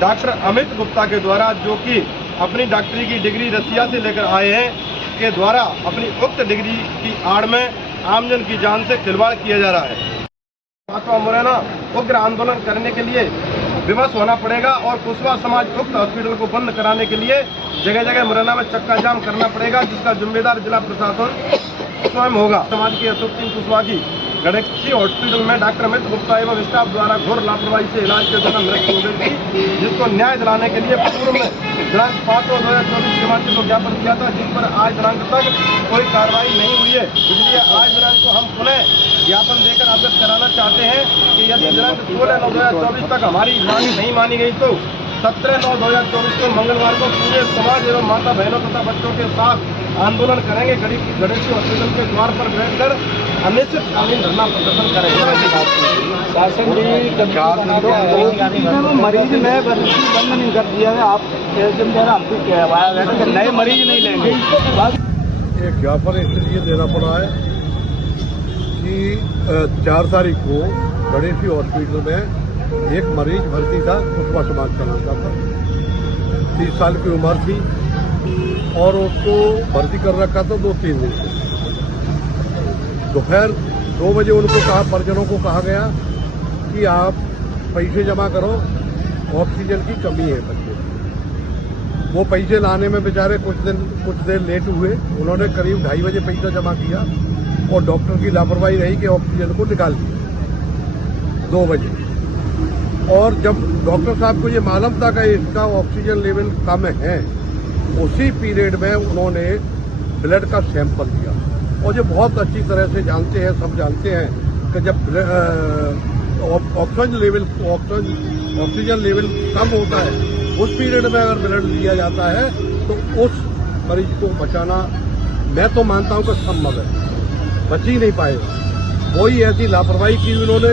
Doctor Amit Gupta के द्वारा, जो कि अपनी डॉक्टरी की डिग्री रसिया से लेकर आए हैं, के द्वारा अपनी उक्त डिग्री की आड़ में आमजन की जान से खिलवाड़ किया जा रहा है। भाकपा मुरैना उग्र आंदोलन करने के लिए विवश होना पड़ेगा और कुशवाहा समाज उक्त हॉस्पिटल को बंद कराने के लिए जगह जगह मुरैना में चक्का जाम करना पड़ेगा, जिसका जिम्मेदार जिला प्रशासन स्वयं होगा। समाज के अशोक सिंह कुशवाहा की गणेशी हॉस्पिटल में डॉक्टर अमित गुप्ता एवं स्टाफ द्वारा घोर लापरवाही से इलाज के दौरान मृत्यु हो गई थी, जिसको न्याय दिलाने के लिए पूर्व में दिनांक 5/2024 के को ज्ञापन किया था, जिस पर आज दिनांक तक कोई कार्रवाई नहीं हुई है। इसलिए आज दिनांक को हम पुनः ज्ञापन देकर अवगत कराना चाहते हैं कि यदि दिनांक 16/9/2024 तक हमारी मांग नहीं मानी गई तो 17/9/2024 को मंगलवार को पूरे समाज एवं माता बहनों तथा बच्चों के साथ आंदोलन करेंगे। गणेशी हॉस्पिटल के द्वार पर बैठकर अनिश्चितकालीन धरना प्रदर्शन करेंगे। शासन मरीज में बंद नहीं कर दिया है, आप हमको कहवाया कि नए मरीज नहीं लेंगे। एक ज्ञापन इसलिए देना पड़ा है कि 4 तारीख को गणेशी हॉस्पिटल में एक मरीज भर्ती था, कुशवाहा समाज का लड़का था, 30 साल की उम्र थी और उसको भर्ती कर रखा था 2-3 दिन से। दोपहर 2 बजे उनको कहा, परिजनों को कहा गया कि आप पैसे जमा करो, ऑक्सीजन की कमी है बच्चे। वो पैसे लाने में बेचारे कुछ देर लेट हुए। उन्होंने करीब 2:30 बजे पैसा जमा किया और डॉक्टर की लापरवाही रही कि ऑक्सीजन को निकाल दिया 2 बजे। और जब डॉक्टर साहब को ये मालूम था कि इसका ऑक्सीजन लेवल कम है, उसी पीरियड में उन्होंने ब्लड का सैंपल लिया। और जो बहुत अच्छी तरह से जानते हैं, सब जानते हैं कि जब ऑक्सीजन लेवल कम होता है, उस पीरियड में अगर ब्लड लिया जाता है तो उस मरीज को बचाना, मैं तो मानता हूं कि संभव है, बच ही नहीं पाएगा। वही ऐसी लापरवाही की उन्होंने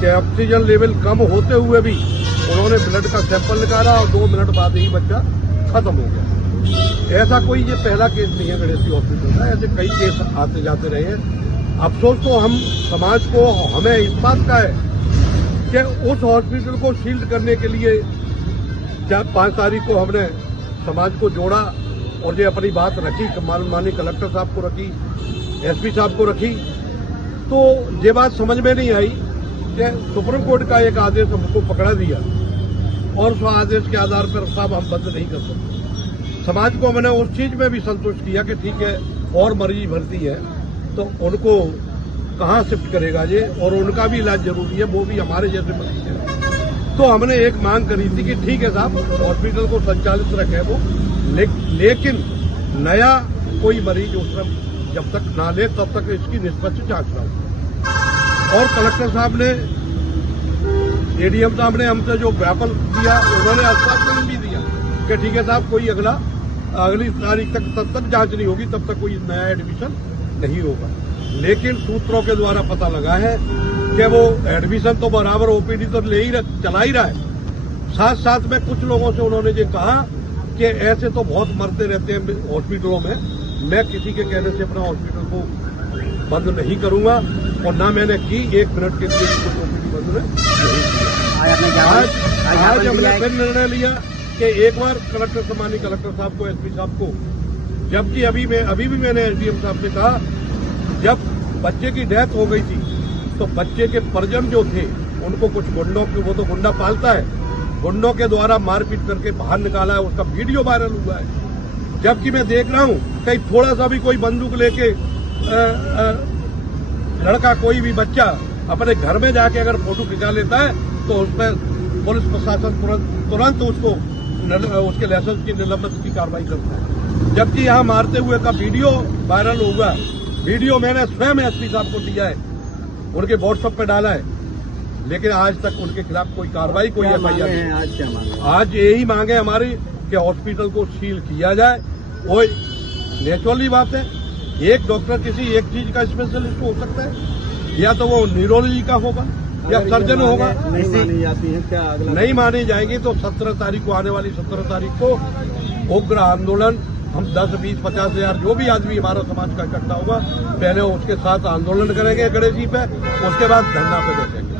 कि ऑक्सीजन लेवल कम होते हुए भी उन्होंने ब्लड का सैंपल निकाला और 2 मिनट बाद ही बच्चा खत्म हो गया। ऐसा कोई ये पहला केस नहीं है गणेशी हॉस्पिटल का, ऐसे कई केस आते जाते रहे हैं। अफसोस तो हम समाज को, हमें इस बात का है कि उस हॉस्पिटल को शील्ड करने के लिए 5 तारीख को हमने समाज को जोड़ा और ये अपनी बात रखी, माननीय कलेक्टर साहब को रखी, एसपी साहब को रखी। तो ये बात समझ में नहीं आई कि सुप्रीम कोर्ट का एक आदेश हमको पकड़ा दिया और उस आदेश के आधार पर साहब हम बंद नहीं कर सकते। समाज को मैंने उस चीज में भी संतुष्ट किया कि ठीक है, और मरीज भर्ती है तो उनको कहाँ शिफ्ट करेगा ये, और उनका भी इलाज जरूरी है, वो भी हमारे जैसे मरीज है। तो हमने एक मांग करी थी कि ठीक है साहब, हॉस्पिटल को संचालित रखे वो, लेकिन नया कोई मरीज उस समय जब तक ना ले तब तक इसकी निष्पक्ष जांच ना हो। और कलेक्टर साहब ने, एडीएम साहब ने हमसे जो ज्ञापन दिया, उन्होंने आश्वासन भी दिया कि ठीक है साहब, कोई अगली तारीख तक तब तक जांच नहीं होगी, तब तक कोई नया एडमिशन नहीं होगा। लेकिन सूत्रों के द्वारा पता लगा है कि वो एडमिशन तो बराबर ओपीडी तो चला ही रहा है, साथ साथ में कुछ लोगों से उन्होंने ये कहा कि ऐसे तो बहुत मरते रहते हैं हॉस्पिटलों में, मैं किसी के कहने से अपना हॉस्पिटल को बंद नहीं करूंगा, और ना मैंने की 1 मिनट के लिए कुछ ओपीडी बंद नहीं किया। आज हमने फिर निर्णय लिया कि एक बार माननीय कलेक्टर साहब को, एसपी साहब को, जबकि अभी भी मैंने एसडीएम साहब से कहा, जब बच्चे की डेथ हो गई थी तो बच्चे के परिजन जो थे उनको कुछ गुंडों की, वो तो गुंडा पालता है, गुंडों के द्वारा मारपीट करके बाहर निकाला है, उसका वीडियो वायरल हुआ है। जबकि मैं देख रहा हूं कहीं थोड़ा सा भी कोई बंदूक लेके लड़का, कोई भी बच्चा अपने घर में जाके अगर फोटो खिंचा लेता है तो उसमें पुलिस प्रशासन तुरंत उसके लाइसेंस की निलंबन की कार्रवाई करता है। जबकि यहाँ मारते हुए का वीडियो वायरल हुआ, वीडियो मैंने स्वयं एसपी साहब को दिया है, उनके व्हाट्सएप पे डाला है, लेकिन आज तक उनके खिलाफ कोई कार्रवाई, कोई एफआईआर नहीं। आज यही मांगे हमारी कि हॉस्पिटल को सील किया जाए। वो नेचुरली बात है, एक डॉक्टर किसी एक चीज का स्पेशलिस्ट हो सकता है, या तो वो न्यूरोलॉजी का होगा या सर्जन होगा। नहीं मानी जाएगी तो 17 तारीख को, आने वाली 17 तारीख को उग्र आंदोलन हम 10, 20, 50 हजार जो भी आदमी हमारा समाज का इकट्ठा होगा, पहले उसके साथ आंदोलन करेंगे गणेश जी पे, उसके बाद धरना पे बैठेंगे।